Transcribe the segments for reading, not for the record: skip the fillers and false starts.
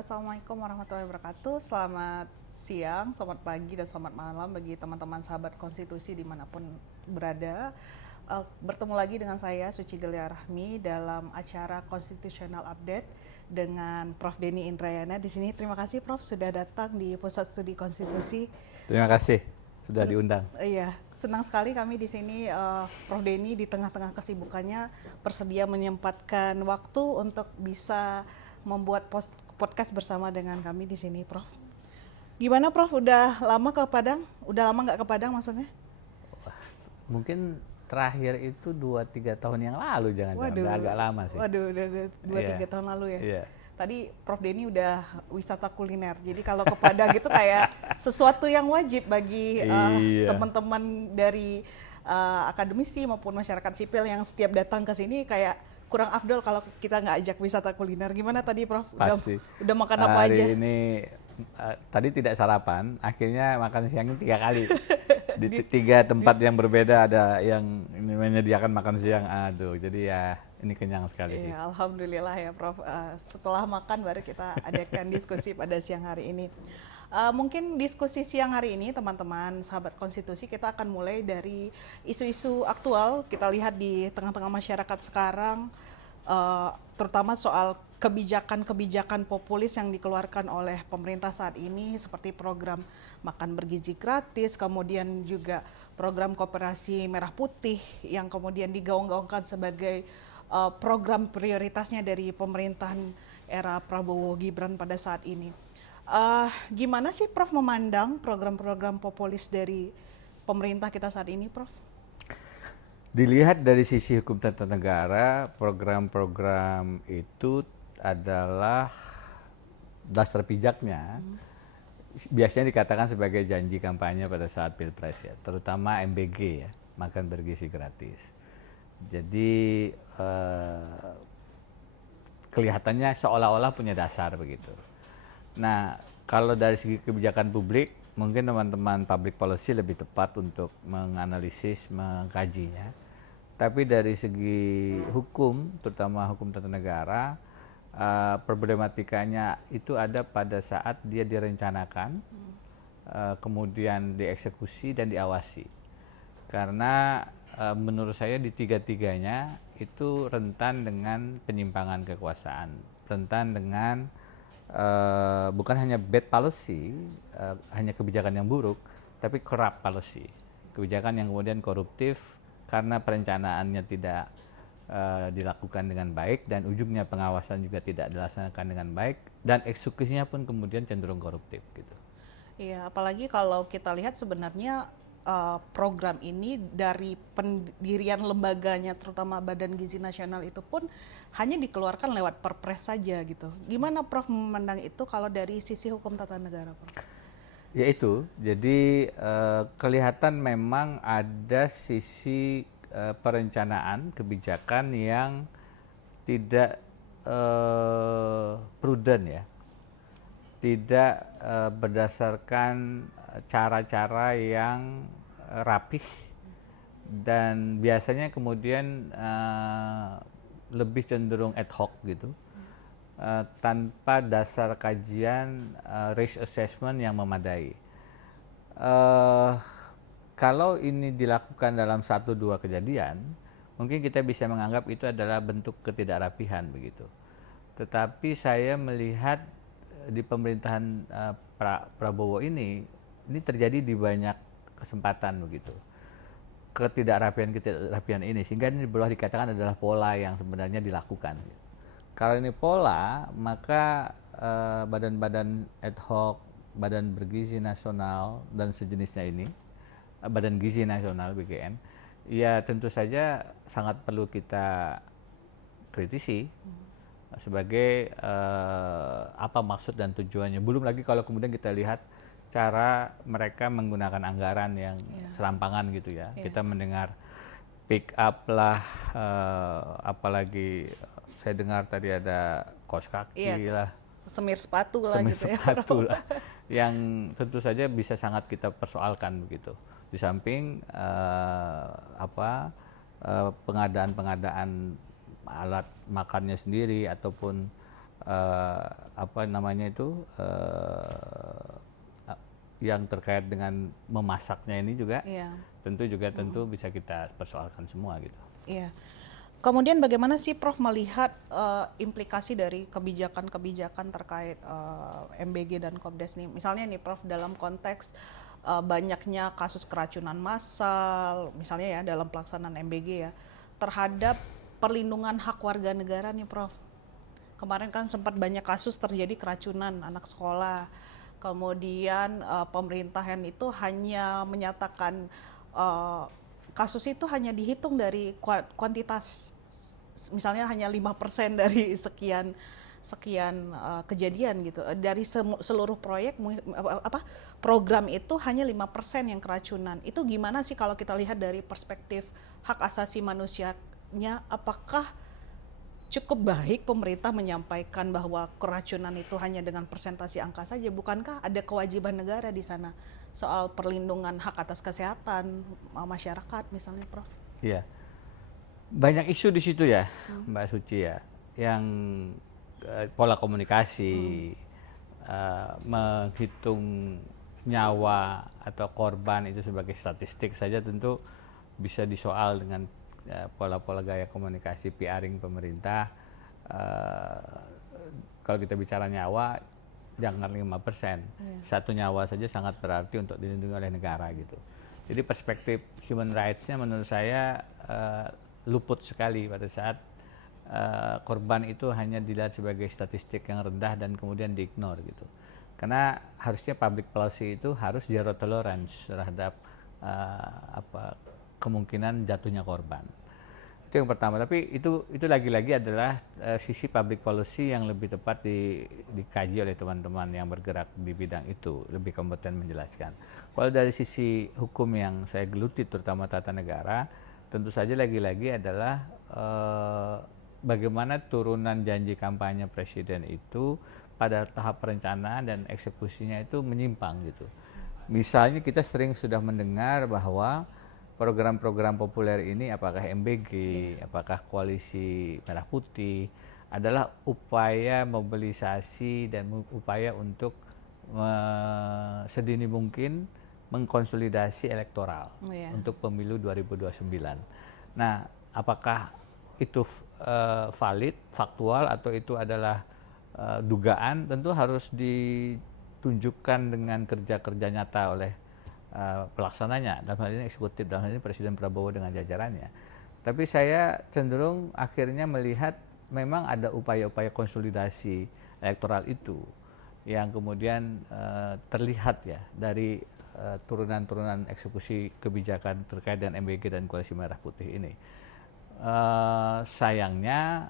Assalamualaikum warahmatullahi wabarakatuh. Selamat siang, selamat pagi, dan selamat malam bagi teman-teman sahabat konstitusi dimanapun berada. Bertemu lagi dengan saya Suci Gelia Rahmi dalam acara Constitutional Update dengan Prof. Denny Indrayana di sini. Terima kasih Prof sudah datang di Pusat Studi Konstitusi. Terima kasih sudah diundang. Iya, senang sekali kami di sini, Prof. Denny di tengah-tengah kesibukannya bersedia menyempatkan waktu untuk bisa membuat podcast bersama dengan kami di sini, Prof. Gimana, Prof? Udah lama ke Padang? Udah lama nggak ke Padang maksudnya? Mungkin terakhir itu 2-3 tahun yang lalu, jangan-jangan udah agak lama sih. Waduh, udah 2-3 tahun lalu ya. Iya. Tadi Prof. Denny udah wisata kuliner, jadi kalau ke Padang itu kayak sesuatu yang wajib bagi teman-teman dari akademisi maupun masyarakat sipil yang setiap datang ke sini, kayak kurang afdol kalau kita nggak ajak wisata kuliner. Gimana tadi Prof? Pasti. Udah makan apa aja? Hari ini tadi tidak sarapan, akhirnya makan siangnya 3 kali. Di 3 tempat yang berbeda ada yang ini menyediakan makan siang. Aduh, jadi ya ini kenyang sekali sih. Alhamdulillah ya Prof. Setelah makan baru kita adakan diskusi pada siang hari ini. Mungkin diskusi siang hari ini teman-teman sahabat konstitusi kita akan mulai dari isu-isu aktual. Kita lihat di tengah-tengah masyarakat sekarang, terutama soal kebijakan-kebijakan populis yang dikeluarkan oleh pemerintah saat ini, seperti program makan bergizi gratis, kemudian juga program koperasi merah putih yang kemudian digaung-gaungkan sebagai program prioritasnya dari pemerintahan era Prabowo Gibran pada saat ini. Gimana sih Prof memandang program-program populis dari pemerintah kita saat ini, Prof? Dilihat dari sisi hukum tata negara, program-program itu adalah dasar pijaknya. Biasanya dikatakan sebagai janji kampanye pada saat Pilpres ya, terutama MBG ya, makan bergizi gratis. Jadi kelihatannya seolah-olah punya dasar begitu. Nah, kalau dari segi kebijakan publik, mungkin teman-teman public policy lebih tepat untuk menganalisis, mengkajinya. Tapi dari segi hukum, terutama hukum tata negara, problematikanya itu ada pada saat dia direncanakan, kemudian dieksekusi dan diawasi. Karena menurut saya di tiga-tiganya itu rentan dengan penyimpangan kekuasaan, rentan dengan bukan hanya bad policy, hanya kebijakan yang buruk, tapi corrupt policy, kebijakan yang kemudian koruptif karena perencanaannya tidak dilakukan dengan baik dan ujungnya pengawasan juga tidak dilaksanakan dengan baik dan eksekusinya pun kemudian cenderung koruptif gitu. Iya, apalagi kalau kita lihat sebenarnya program ini dari pendirian lembaganya, terutama Badan Gizi Nasional itu pun hanya dikeluarkan lewat Perpres saja gitu. Gimana Prof memandang itu kalau dari sisi hukum tata negara, Prof? Ya itu, jadi kelihatan memang ada sisi perencanaan kebijakan yang tidak prudent ya, tidak berdasarkan cara-cara yang rapih dan biasanya kemudian lebih cenderung ad hoc gitu, tanpa dasar kajian risk assessment yang memadai. Kalau ini dilakukan dalam 1-2 kejadian, mungkin kita bisa menganggap itu adalah bentuk ketidakrapihan begitu. Tetapi saya melihat di pemerintahan Prabowo ini terjadi di banyak kesempatan begitu. Ketidakrapian ini sehingga ini boleh dikatakan adalah pola yang sebenarnya dilakukan. Kalau ini pola, maka badan-badan ad hoc, Badan Bergizi Nasional dan sejenisnya ini, Badan Gizi Nasional BGN, ya tentu saja sangat perlu kita kritisi sebagai apa maksud dan tujuannya. Belum lagi kalau kemudian kita lihat cara mereka menggunakan anggaran yang serampangan gitu ya. Kita mendengar pick up lah, apalagi saya dengar tadi ada kaos kaki lah, semir sepatu lah gitu sepatu lah, yang tentu saja bisa sangat kita persoalkan begitu. Di samping pengadaan alat makannya sendiri ataupun apa namanya itu yang terkait dengan memasaknya ini juga Iya. tentu bisa kita persoalkan semua gitu. Iya. Kemudian bagaimana sih Prof melihat implikasi dari kebijakan-kebijakan terkait MBG dan Kopdes nih? Misalnya nih Prof, dalam konteks banyaknya kasus keracunan massal, misalnya ya dalam pelaksanaan MBG ya, terhadap perlindungan hak warga negara nih Prof. Kemarin kan sempat banyak kasus terjadi keracunan anak sekolah. Kemudian pemerintahan itu hanya menyatakan kasus itu hanya dihitung dari kuantitas, misalnya hanya 5% dari sekian kejadian gitu. Dari seluruh proyek program itu hanya 5% yang keracunan. Itu gimana sih kalau kita lihat dari perspektif hak asasi manusianya, apakah cukup baik pemerintah menyampaikan bahwa keracunan itu hanya dengan persentase angka saja? Bukankah ada kewajiban negara di sana soal perlindungan hak atas kesehatan masyarakat misalnya, Prof? Iya, banyak isu di situ ya, Mbak Suci ya, yang pola komunikasi, menghitung nyawa atau korban itu sebagai statistik saja tentu bisa disoal dengan pola-pola gaya komunikasi PRing pemerintah. Kalau kita bicara nyawa, jangan 5%. Satu nyawa saja sangat berarti untuk dilindungi oleh negara gitu. Jadi perspektif human rights-nya menurut saya luput sekali pada saat korban itu hanya dilihat sebagai statistik yang rendah dan kemudian di-ignore gitu. Karena harusnya public policy itu harus zero tolerance terhadap kemungkinan jatuhnya korban. Itu yang pertama. Tapi itu lagi-lagi adalah sisi public policy yang lebih tepat dikaji oleh teman-teman yang bergerak di bidang itu, lebih kompeten menjelaskan. Kalau dari sisi hukum yang saya geluti, terutama tata negara, tentu saja lagi-lagi adalah bagaimana turunan janji kampanye presiden itu pada tahap perencanaan dan eksekusinya itu menyimpang gitu. Misalnya kita sering sudah mendengar bahwa program-program populer ini, apakah MBG, apakah Koalisi Merah Putih, adalah upaya mobilisasi dan upaya untuk sedini mungkin mengkonsolidasi elektoral untuk pemilu 2029. Nah, apakah itu valid, faktual, atau itu adalah dugaan? Tentu harus ditunjukkan dengan kerja-kerja nyata oleh pelaksananya, dalam hal ini eksekutif, dalam hal ini Presiden Prabowo dengan jajarannya. Tapi saya cenderung akhirnya melihat memang ada upaya-upaya konsolidasi elektoral itu yang kemudian terlihat ya dari turunan-turunan eksekusi kebijakan terkait dengan MBG dan Koalisi Merah Putih ini. Sayangnya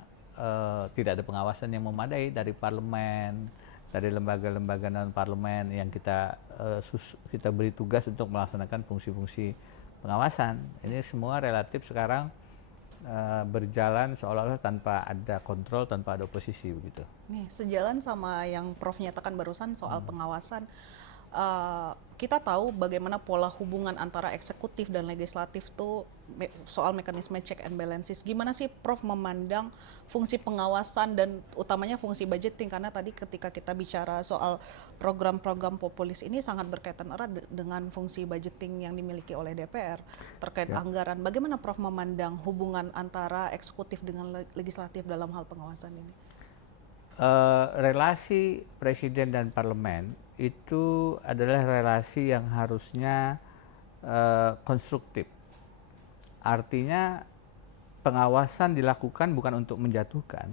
tidak ada pengawasan yang memadai dari parlemen, dari lembaga-lembaga non-parlemen yang kita beri tugas untuk melaksanakan fungsi-fungsi pengawasan. Ini semua relatif sekarang berjalan seolah-olah tanpa ada kontrol, tanpa ada oposisi begitu. Nih, sejalan sama yang Prof nyatakan barusan soal pengawasan, kita tahu bagaimana pola hubungan antara eksekutif dan legislatif tuh soal mekanisme check and balances. Gimana sih Prof memandang fungsi pengawasan dan utamanya fungsi budgeting, karena tadi ketika kita bicara soal program-program populis ini sangat berkaitan erat dengan fungsi budgeting yang dimiliki oleh DPR terkait anggaran. Bagaimana Prof memandang hubungan antara eksekutif dengan legislatif dalam hal pengawasan ini? Relasi presiden dan parlemen itu adalah relasi yang harusnya konstruktif. Artinya pengawasan dilakukan bukan untuk menjatuhkan,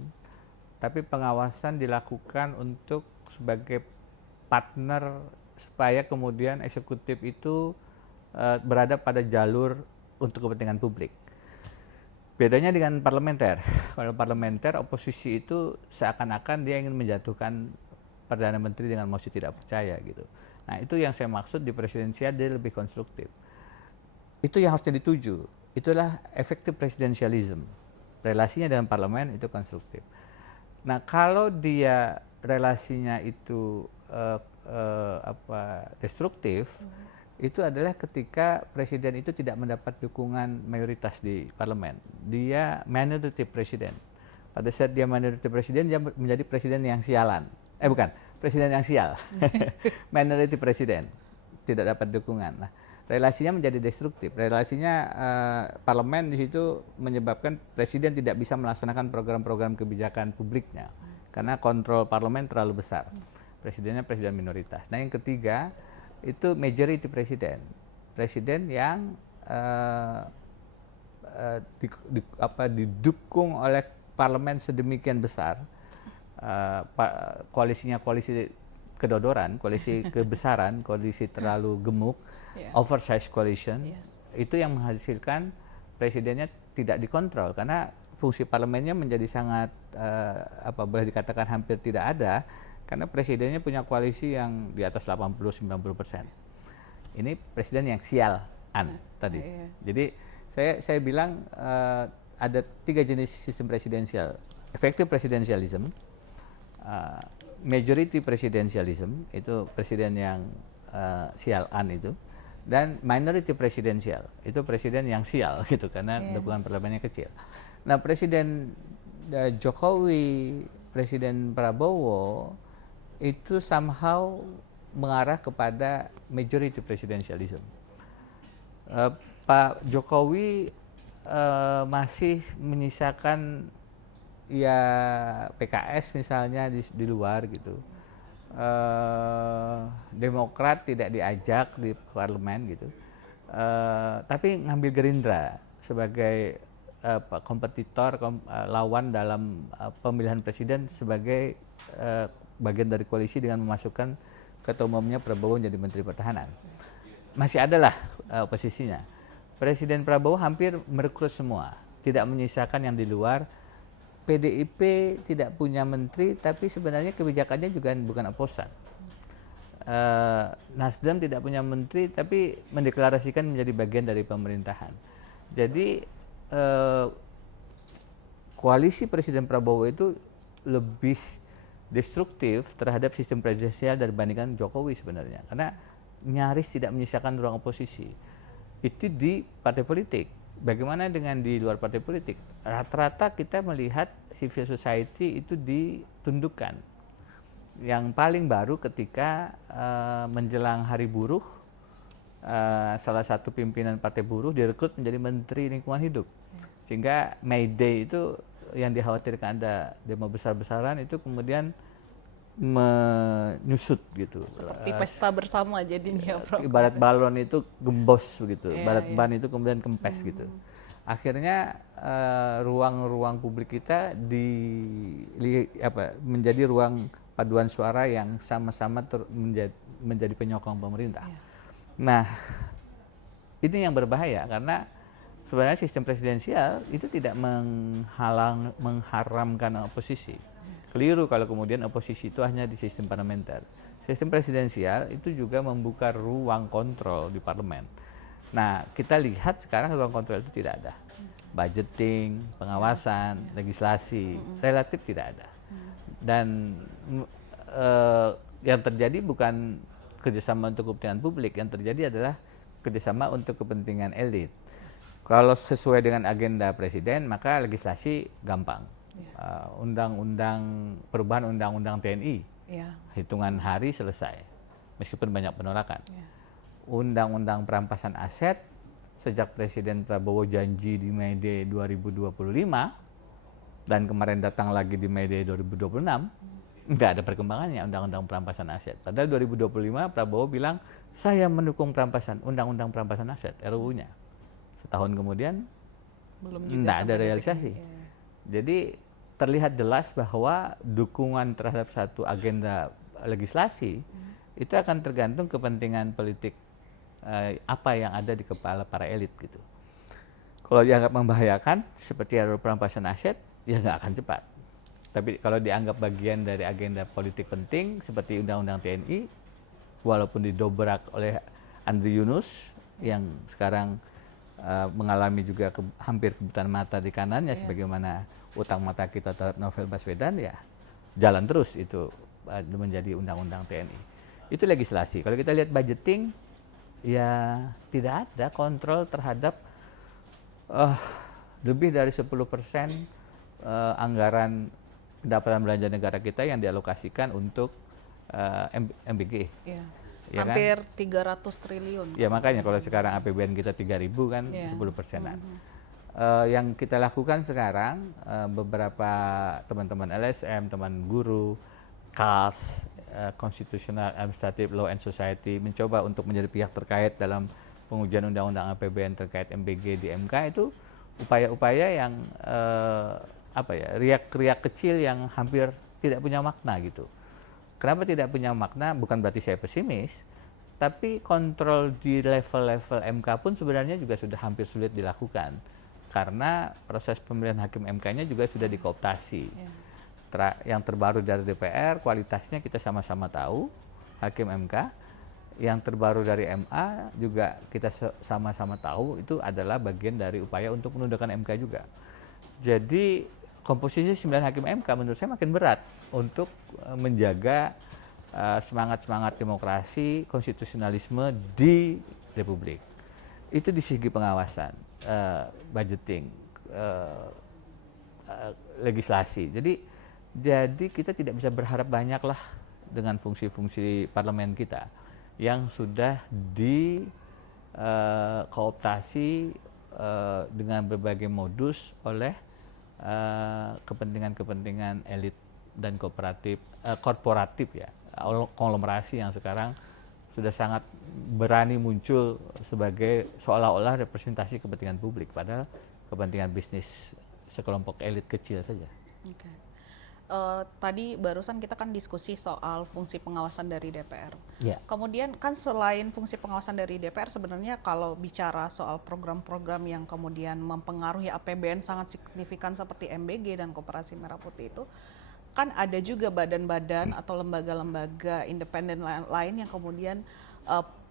tapi pengawasan dilakukan untuk sebagai partner supaya kemudian eksekutif itu berada pada jalur untuk kepentingan publik. Bedanya dengan parlementer. Kalau parlementer, oposisi itu seakan-akan dia ingin menjatuhkan Perdana Menteri dengan mosi tidak percaya gitu. Nah, itu yang saya maksud di presidensial, dia lebih konstruktif. Itu yang harusnya dituju. Itulah efektif presidensialism. Relasinya dengan parlemen itu konstruktif. Nah, kalau dia relasinya itu destruktif, itu adalah ketika presiden itu tidak mendapat dukungan mayoritas di parlemen. Dia minority presiden. Pada saat dia minority presiden, dia menjadi presiden yang sialan. bukan, presiden yang sial. Minority presiden, tidak dapat dukungan. Nah, relasinya menjadi destruktif. Relasinya parlemen di situ menyebabkan presiden tidak bisa melaksanakan program-program kebijakan publiknya karena kontrol parlemen terlalu besar. Presidennya presiden minoritas. Nah, yang ketiga itu majority presiden. Presiden yang didukung oleh parlemen sedemikian besar, koalisinya koalisi kedodoran, koalisi kebesaran, koalisi terlalu gemuk, oversized coalition, itu yang menghasilkan presidennya tidak dikontrol karena fungsi parlemennya menjadi sangat boleh dikatakan hampir tidak ada karena presidennya punya koalisi yang di atas 80-90%. Ini presiden yang sialan tadi. Jadi saya bilang ada 3 jenis sistem presidensial: effective presidentialism, majority presidentialism, itu presiden yang sialan itu, dan minority presidential, itu presiden yang sial gitu karena dukungan parlemennya kecil. Nah, Presiden Jokowi, Presiden Prabowo itu somehow mengarah kepada majority presidentialism. Pak Jokowi masih menyisakan ya PKS misalnya di luar gitu. Demokrat tidak diajak di parlemen gitu. Tapi ngambil Gerindra sebagai kompetitor, lawan dalam pemilihan presiden sebagai bagian dari koalisi dengan memasukkan ketua umumnya Prabowo menjadi Menteri Pertahanan. Masih adalah oposisinya. Presiden Prabowo hampir merekrut semua, tidak menyisakan yang di luar. PDIP tidak punya menteri, tapi sebenarnya kebijakannya juga bukan oposan. Nasdem tidak punya menteri, tapi mendeklarasikan menjadi bagian dari pemerintahan. Jadi koalisi Presiden Prabowo itu lebih destruktif terhadap sistem presidensial dibandingkan Jokowi sebenarnya, karena nyaris tidak menyisakan ruang oposisi. Itu di partai politik. Bagaimana dengan di luar partai politik? Rata-rata kita melihat civil society itu ditundukkan. Yang paling baru ketika menjelang Hari Buruh, salah satu pimpinan partai buruh direkrut menjadi Menteri Lingkungan Hidup. Sehingga May Day itu yang dikhawatirkan ada demo besar-besaran itu kemudian menyusut gitu. Seperti pesta bersama jadinya, Prof. Ibarat balon itu gembos begitu, ibarat ban itu kemudian kempes gitu. Akhirnya ruang-ruang publik kita menjadi ruang paduan suara yang sama-sama menjadi penyokong pemerintah. Nah, ini yang berbahaya karena sebenarnya sistem presidensial itu tidak mengharamkan oposisi. Keliru kalau kemudian oposisi itu hanya di sistem parlementer. Sistem presidensial itu juga membuka ruang kontrol di parlemen. Nah, kita lihat sekarang ruang kontrol itu tidak ada. Budgeting, pengawasan, legislasi, relatif tidak ada. Dan yang terjadi bukan kerjasama untuk kepentingan publik, yang terjadi adalah kerjasama untuk kepentingan elit. Kalau sesuai dengan agenda presiden, maka legislasi gampang. Perubahan undang-undang TNI, hitungan hari selesai, meskipun banyak penolakan. Undang-undang perampasan aset, sejak Presiden Prabowo janji di May Day 2025, dan kemarin datang lagi di May Day 2026, nggak ada perkembangannya undang-undang perampasan aset. Padahal 2025 Prabowo bilang, saya mendukung undang-undang perampasan aset, RUU-nya. Setahun kemudian, nggak ada realisasi. Jadi terlihat jelas bahwa dukungan terhadap satu agenda legislasi itu akan tergantung kepentingan politik apa yang ada di kepala para elit gitu. Kalau dianggap membahayakan seperti RUU perampasan aset, ya nggak akan cepat. Tapi kalau dianggap bagian dari agenda politik penting seperti undang-undang TNI, walaupun didobrak oleh Andri Yunus yang sekarang mengalami juga hampir kebutaan mata di kanannya, sebagaimana utang mata kita terhadap Novel Baswedan, ya jalan terus itu menjadi undang-undang TNI. Itu legislasi. Kalau kita lihat budgeting, ya tidak ada kontrol terhadap lebih dari 10% anggaran pendapatan belanja negara kita yang dialokasikan untuk MBG. Iya. Ya kan? Hampir 300 triliun. Ya makanya kalau sekarang APBN kita 3.000 kan, Iya. 10%-an. Yang kita lakukan sekarang, beberapa teman-teman LSM, teman guru, KAS, Constitutional Administrative Law and Society mencoba untuk menjadi pihak terkait dalam pengujian undang-undang APBN terkait MBG di MK, itu upaya-upaya yang riak-riak kecil yang hampir tidak punya makna gitu. Kenapa tidak punya makna? Bukan berarti saya pesimis, tapi kontrol di level-level MK pun sebenarnya juga sudah hampir sulit dilakukan. Karena proses pemilihan hakim MK-nya juga sudah dikooptasi. Yang terbaru dari DPR, kualitasnya kita sama-sama tahu, hakim MK. Yang terbaru dari MA juga kita sama-sama tahu, itu adalah bagian dari upaya untuk menundukkan MK juga. Jadi komposisi 9 hakim MK menurut saya makin berat untuk menjaga semangat-semangat demokrasi, konstitusionalisme di Republik. Itu di segi pengawasan, budgeting, legislasi. Jadi kita tidak bisa berharap banyak lah dengan fungsi-fungsi parlemen kita yang sudah dikooptasi dengan berbagai modus oleh kepentingan-kepentingan elit dan korporatif ya, konglomerasi yang sekarang sudah sangat berani muncul sebagai seolah-olah representasi kepentingan publik, padahal kepentingan bisnis sekelompok elit kecil saja. Okay. Tadi barusan kita kan diskusi soal fungsi pengawasan dari DPR. Yeah. Kemudian kan selain fungsi pengawasan dari DPR, sebenarnya kalau bicara soal program-program yang kemudian mempengaruhi APBN sangat signifikan seperti MBG dan Koperasi Merah Putih itu, kan ada juga badan-badan atau lembaga-lembaga independen lain yang kemudian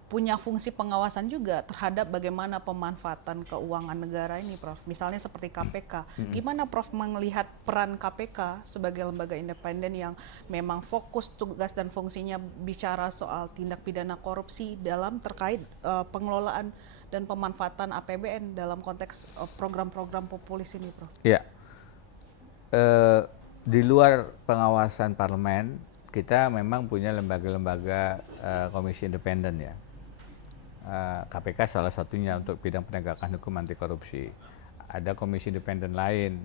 punya fungsi pengawasan juga terhadap bagaimana pemanfaatan keuangan negara ini, Prof. Misalnya seperti KPK. Gimana Prof melihat peran KPK sebagai lembaga independen yang memang fokus tugas dan fungsinya bicara soal tindak pidana korupsi dalam terkait pengelolaan dan pemanfaatan APBN dalam konteks program-program populis ini, Prof? Ya, di luar pengawasan parlemen, kita memang punya lembaga-lembaga komisi independen ya. KPK salah satunya untuk bidang penegakan hukum anti korupsi. Ada komisi independen lain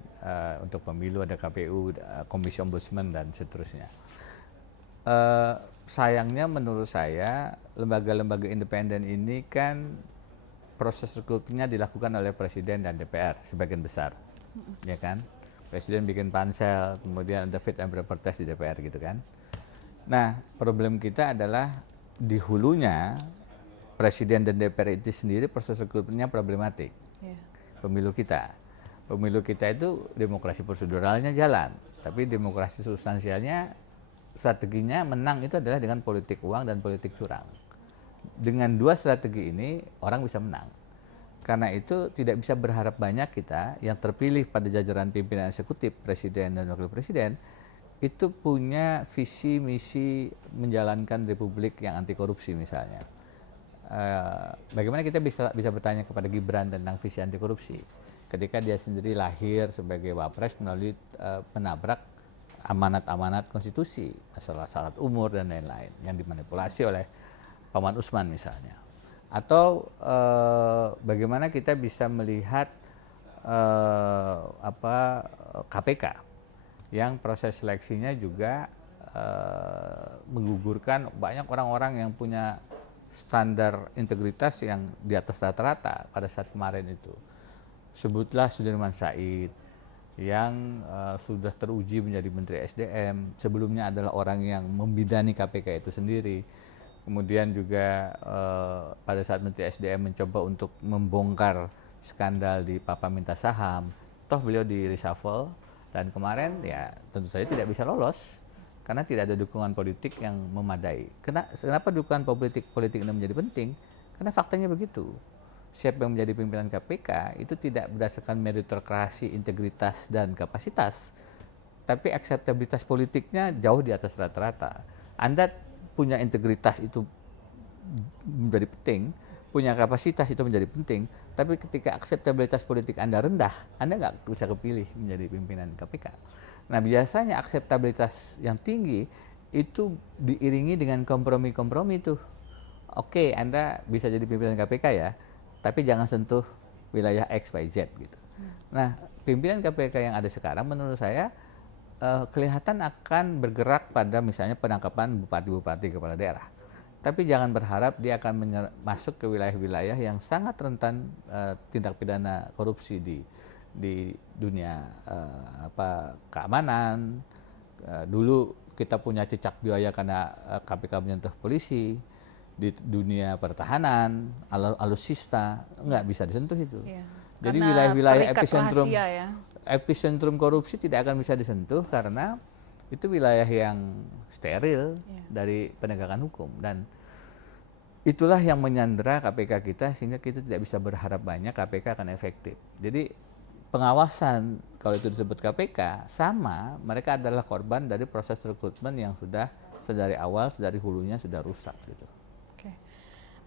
untuk pemilu, ada KPU, komisi ombudsman dan seterusnya. Sayangnya menurut saya lembaga-lembaga independen ini kan proses rekrutmennya dilakukan oleh Presiden dan DPR sebagian besar, ya kan? Presiden bikin pansel, kemudian ada fit and proper test di DPR gitu kan. Nah, problem kita adalah di hulunya Presiden dan DPR itu sendiri proses rekrutmennya problematik. Pemilu kita itu demokrasi proseduralnya jalan, tapi demokrasi substansialnya, strateginya menang itu adalah dengan politik uang dan politik curang. Dengan dua strategi ini orang bisa menang. Karena itu tidak bisa berharap banyak kita yang terpilih pada jajaran pimpinan eksekutif, Presiden dan Wakil Presiden, itu punya visi misi menjalankan Republik yang anti korupsi misalnya. Bagaimana kita bisa bertanya kepada Gibran tentang visi anti korupsi ketika dia sendiri lahir sebagai wapres melalui menabrak amanat-amanat konstitusi, masalah syarat umur dan lain-lain yang dimanipulasi oleh Paman Usman misalnya. Atau bagaimana kita bisa melihat KPK yang proses seleksinya juga menggugurkan banyak orang-orang yang punya standar integritas yang di atas rata-rata pada saat kemarin itu. Sebutlah Sudirman Said yang sudah teruji menjadi Menteri SDM, sebelumnya adalah orang yang membidani KPK itu sendiri. Kemudian juga pada saat Menteri SDM mencoba untuk membongkar skandal di Papa Minta Saham, toh beliau di reshuffle dan kemarin ya tentu saja tidak bisa lolos karena tidak ada dukungan politik yang memadai. Kenapa dukungan politik ini menjadi penting? Karena faktanya begitu. Siapa yang menjadi pimpinan KPK itu tidak berdasarkan meritokrasi, integritas dan kapasitas, tapi akseptabilitas politiknya jauh di atas rata-rata. Anda punya integritas itu menjadi penting, punya kapasitas itu menjadi penting, tapi ketika akseptabilitas politik Anda rendah, Anda nggak bisa kepilih menjadi pimpinan KPK. Nah, biasanya akseptabilitas yang tinggi itu diiringi dengan kompromi-kompromi tuh. Oke, Anda bisa jadi pimpinan KPK ya, tapi jangan sentuh wilayah X, Y, Z gitu. Nah, pimpinan KPK yang ada sekarang menurut saya kelihatan akan bergerak pada misalnya penangkapan bupati-bupati kepala daerah. Tapi jangan berharap dia akan masuk ke wilayah-wilayah yang sangat rentan tindak pidana korupsi di dunia keamanan. Dulu kita punya cicak buaya karena KPK menyentuh polisi. Di dunia pertahanan, alutsista nggak bisa disentuh itu. Iya. Jadi wilayah-wilayah epicentrum korupsi tidak akan bisa disentuh karena itu wilayah yang steril dari penegakan hukum, dan itulah yang menyandera KPK kita sehingga kita tidak bisa berharap banyak KPK akan efektif. Jadi pengawasan kalau itu disebut KPK sama, mereka adalah korban dari proses rekrutmen yang sudah sedari awal, sedari hulunya sudah rusak gitu. Oke.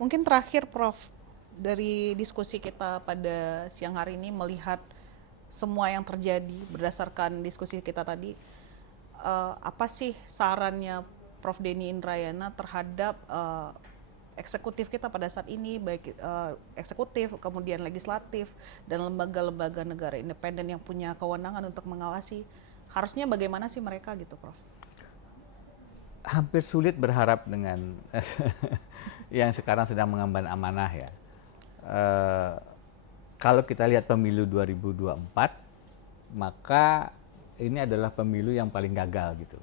Mungkin terakhir Prof, dari diskusi kita pada siang hari ini melihat semua yang terjadi berdasarkan diskusi kita tadi, apa sih sarannya Prof Denny Indrayana terhadap eksekutif kita pada saat ini, baik eksekutif, kemudian legislatif, dan lembaga-lembaga negara independen yang punya kewenangan untuk mengawasi, harusnya bagaimana sih mereka gitu Prof? Hampir sulit berharap dengan yang sekarang sedang mengemban amanah ya. Kalau kita lihat pemilu 2024, maka ini adalah pemilu yang paling gagal gitu.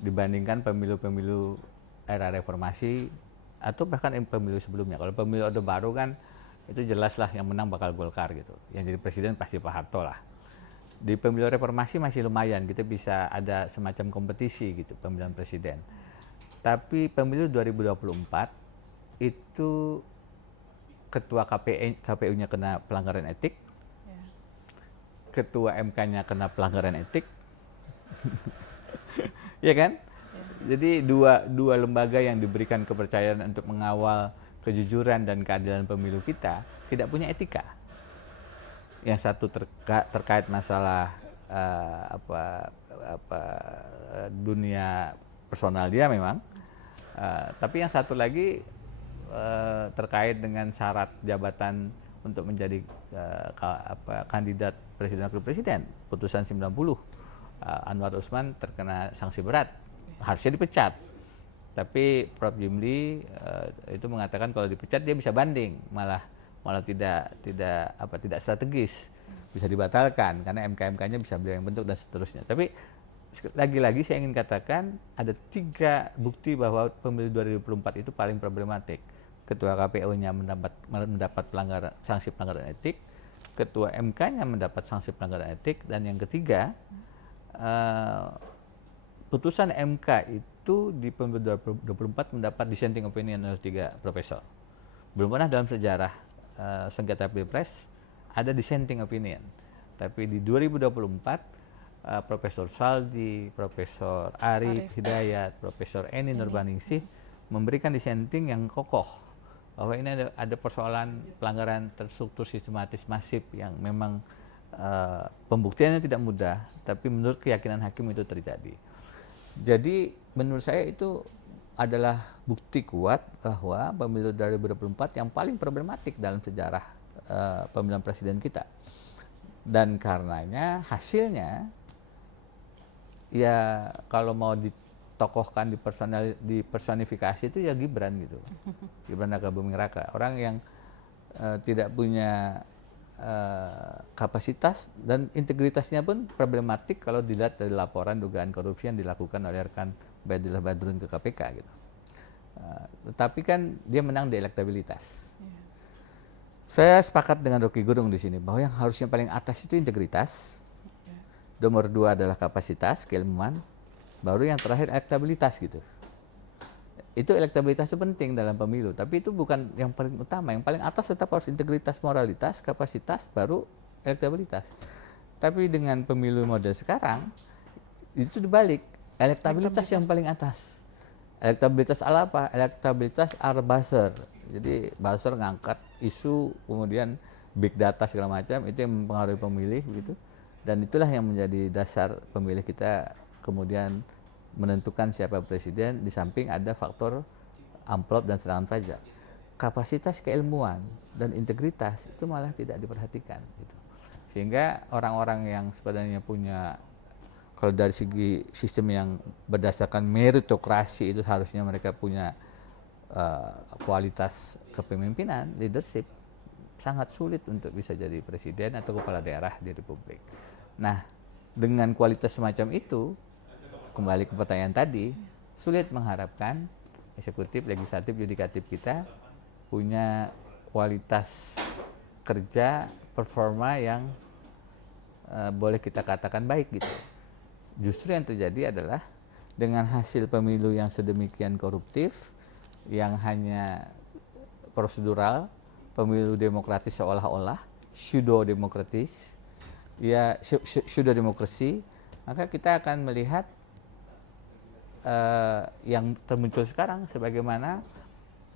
Dibandingkan pemilu-pemilu era reformasi atau bahkan pemilu sebelumnya. Kalau pemilu Orde Baru kan itu jelaslah yang menang bakal Golkar gitu. Yang jadi presiden pasti Pak Harto lah. Di pemilu reformasi masih lumayan, kita bisa ada semacam kompetisi gitu pemilihan presiden. Tapi pemilu 2024 itu ketua KPU-nya kena pelanggaran etik, ketua MK-nya kena pelanggaran etik, ya kan? Jadi dua lembaga yang diberikan kepercayaan untuk mengawal kejujuran dan keadilan pemilu kita tidak punya etika. Yang satu terkait masalah dunia personal dia memang, tapi yang satu lagi terkait dengan syarat jabatan untuk menjadi kandidat presiden wakil presiden, putusan 90, Anwar Usman terkena sanksi berat, harusnya dipecat. Tapi Prof Jimli itu mengatakan kalau dipecat dia bisa banding, malah tidak strategis, bisa dibatalkan karena MK-MK-nya bisa beliau yang bentuk dan seterusnya. Tapi lagi-lagi saya ingin katakan ada 3 bukti bahwa pemilu 2024 itu paling problematik. Ketua KPU-nya mendapat sanksi pelanggaran etik, ketua MK-nya mendapat sanksi pelanggaran etik, dan yang ketiga putusan MK itu di pemilu 2024 mendapat dissenting opinion oleh 3 profesor. Belum pernah dalam sejarah sengketa Pilpres ada dissenting opinion. Tapi di 2024 Profesor Saldi, Profesor Arif Hidayat, Profesor Eni Nurbaningsih memberikan dissenting yang kokoh bahwa ini ada persoalan pelanggaran terstruktur sistematis masif yang memang pembuktiannya tidak mudah, tapi menurut keyakinan hakim itu terjadi. Jadi menurut saya itu adalah bukti kuat bahwa pemilu 2024 yang paling problematik dalam sejarah pemilihan presiden kita. Dan karenanya hasilnya ya kalau mau ditokohkan, dipersonifikasi itu ya Gibran gitu. Gibran Raka Buming Raka, orang yang tidak punya kapasitas dan integritasnya pun problematik kalau dilihat dari laporan dugaan korupsi yang dilakukan oleh rekan Baidillah Badrun ke KPK gitu. Tetapi kan dia menang di elektabilitas. Saya sepakat dengan Rocky Gerung di sini bahwa yang harusnya paling atas itu integritas, nomor 2 adalah kapasitas, keilmuan, baru yang terakhir elektabilitas gitu. Itu elektabilitas itu penting dalam pemilu, tapi itu bukan yang paling utama. Yang paling atas tetap harus integritas, moralitas, kapasitas, baru elektabilitas. Tapi dengan pemilu model sekarang itu dibalik, elektabilitas yang paling atas. Elektabilitas ala apa? Elektabilitas buzzer. Jadi buzzer ngangkat isu, kemudian big data segala macam, itu yang mempengaruhi pemilih begitu. Dan itulah yang menjadi dasar pemilih kita kemudian menentukan siapa presiden, di samping ada faktor amplop dan serangan pajak. Kapasitas keilmuan dan integritas itu malah tidak diperhatikan gitu. Sehingga orang-orang yang sebenarnya punya, kalau dari segi sistem yang berdasarkan meritokrasi, itu harusnya mereka punya kualitas kepemimpinan, leadership, sangat sulit untuk bisa jadi presiden atau kepala daerah di Republik. Nah, dengan kualitas semacam itu, kembali ke pertanyaan tadi, sulit mengharapkan eksekutif, legislatif, yudikatif kita punya kualitas kerja, performa yang boleh kita katakan baik gitu. Justru yang terjadi adalah dengan hasil pemilu yang sedemikian koruptif, yang hanya prosedural, pemilu demokratis seolah-olah, pseudo demokratis, ya pseudo demokrasi, maka kita akan melihat yang termuncul sekarang, sebagaimana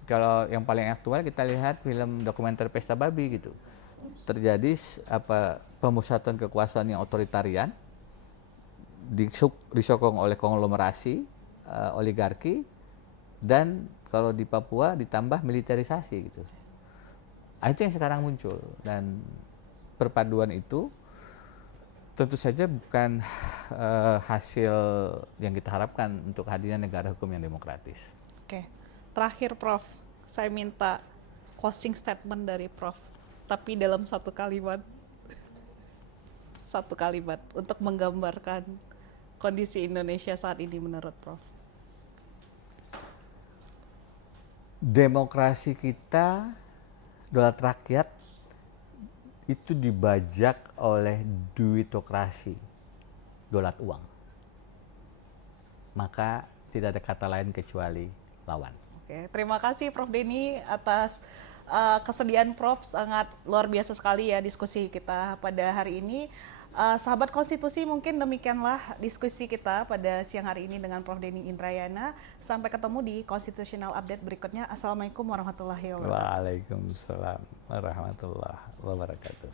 kalau yang paling aktual kita lihat film dokumenter Pesta Babi gitu. Terjadi pemusatan kekuasaan yang otoritarian, disokong oleh konglomerasi, oligarki, dan kalau di Papua ditambah militerisasi gitu. Itu yang sekarang muncul, dan perpaduan itu tentu saja bukan hasil yang kita harapkan untuk hadirnya negara hukum yang demokratis. Oke, terakhir Prof, saya minta closing statement dari Prof, tapi dalam satu kalimat untuk menggambarkan kondisi Indonesia saat ini menurut Prof. Demokrasi kita, dolar rakyat, itu dibajak oleh duitokrasi, dolar uang. Maka tidak ada kata lain kecuali lawan. Oke, terima kasih Prof Denny atas kesediaan Prof, sangat luar biasa sekali ya diskusi kita pada hari ini. Sahabat Konstitusi, mungkin demikianlah diskusi kita pada siang hari ini dengan Prof Denny Indrayana. Sampai ketemu di Constitutional Update berikutnya. Assalamualaikum warahmatullahi wabarakatuh. Waalaikumsalam warahmatullahi wabarakatuh.